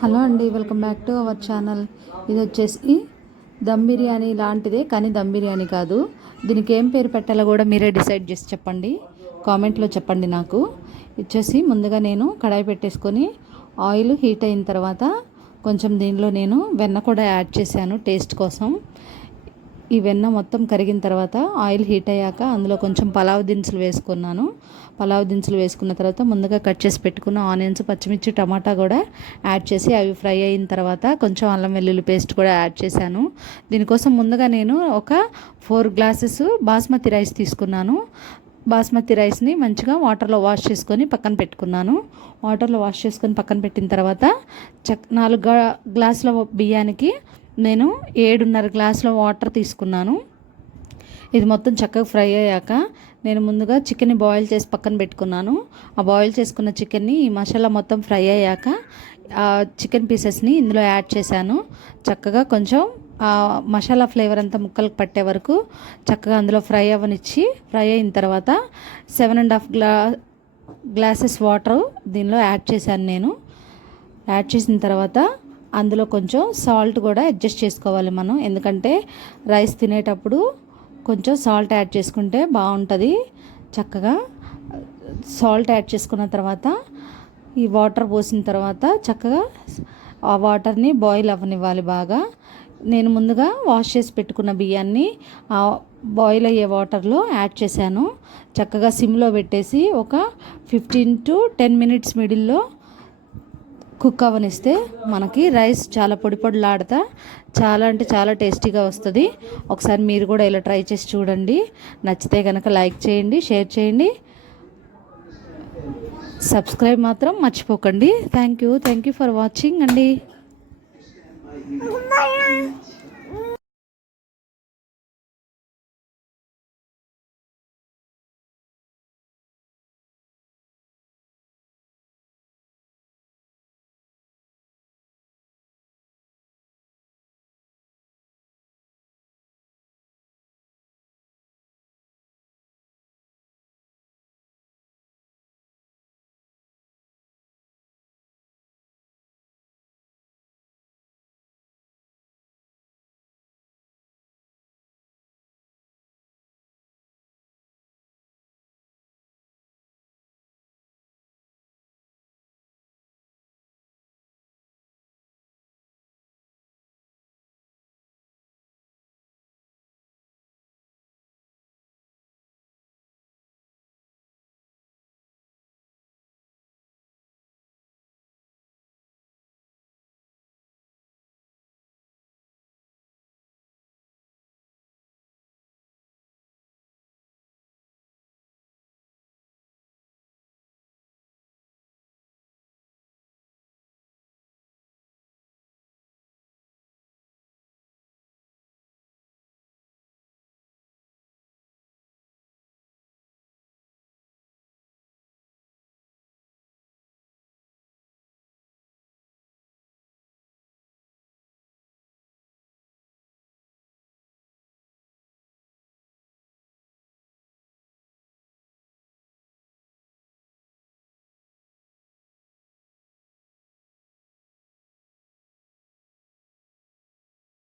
Hello అండి welcome back to our channel. ఇది వచ్చేసి దమ్ బిర్యానీ లాంటిదే కానీ దమ్ బిర్యానీ కాదు. దీనికి ఏం పేరు పెట్టాలో కూడా మీరే డిసైడ్ చేసి చెప్పండి. కామెంట్లో చెప్పండి నాకు. ఇచ్చేసి ముందుగా నేను కడాయి పెట్టేసుకొని ఆయిల్ హీట్ అయిన తర్వాత కొంచెం దీనిలో నేను వెన్న కూడా యాడ్ చేశాను టేస్ట్ కోసం. ఈ వెన్న మొత్తం కరిగిన తర్వాత ఆయిల్ హీట్ అయ్యాక అందులో కొంచెం పలావ్ దినుసులు వేసుకున్నాను. పలావ్ దినుసులు వేసుకున్న తర్వాత ముందుగా కట్ చేసి పెట్టుకున్న ఆనియన్స్ పచ్చిమిర్చి టమాటా కూడా యాడ్ చేసి అవి ఫ్రై అయిన తర్వాత కొంచెం అల్లం వెల్లుల్లి పేస్ట్ కూడా యాడ్ చేశాను. దీనికోసం ముందుగా నేను ఒక ఫోర్ గ్లాసెస్ బాస్మతి రైస్ తీసుకున్నాను. బాస్మతి రైస్ని మంచిగా వాటర్లో వాష్ చేసుకొని పక్కన పెట్టుకున్నాను. వాటర్లో వాష్ చేసుకొని పక్కన పెట్టిన తర్వాత చక్ నాలుగు గ్లాసుల బియ్యానికి నేను ఏడున్నర గ్లాసుల వాటర్ తీసుకున్నాను. ఇది మొత్తం చక్కగా ఫ్రై అయ్యాక నేను ముందుగా చికెన్ని బాయిల్ చేసి పక్కన పెట్టుకున్నాను. ఆ బాయిల్ చేసుకున్న చికెన్ని ఈ మసాలా మొత్తం ఫ్రై అయ్యాక ఆ చికెన్ పీసెస్ని ఇందులో యాడ్ చేశాను. చక్కగా కొంచెం ఆ మసాలా ఫ్లేవర్ అంతా ముక్కలకు పట్టే వరకు చక్కగా అందులో ఫ్రై అవ్వనిచ్చి ఫ్రై అయిన తర్వాత సెవెన్ అండ్ హాఫ్ గ్లా గ్లాసెస్ వాటర్ దీనిలో యాడ్ చేశాను నేను. యాడ్ చేసిన తర్వాత అందులో కొంచెం సాల్ట్ కూడా అడ్జస్ట్ చేసుకోవాలి మనం. ఎందుకంటే రైస్ తినేటప్పుడు కొంచెం సాల్ట్ యాడ్ చేసుకుంటే బాగుంటుంది. చక్కగా సాల్ట్ యాడ్ చేసుకున్న తర్వాత ఈ వాటర్ పోసిన తర్వాత చక్కగా ఆ వాటర్ని బాయిల్ అవ్వనివ్వాలి బాగా. నేను ముందుగా వాష్ చేసి పెట్టుకున్న బియ్యాన్ని ఆ బాయిల్ అయ్యే వాటర్లో యాడ్ చేశాను. చక్కగా సిమ్లో పెట్టేసి ఒక ఫిఫ్టీన్ టు టెన్ మినిట్స్ మిడిల్లో కుక్ అవ్వనిస్తే మనకి రైస్ చాలా పొడి పొడిలాడతా చాలా అంటే చాలా టేస్టీగా వస్తుంది. ఒకసారి మీరు కూడా ఇలా ట్రై చేసి చూడండి. నచ్చితే కనుక లైక్ చేయండి షేర్ చేయండి. సబ్స్క్రైబ్ మాత్రం మర్చిపోకండి. Thank you thank you for watching అండి.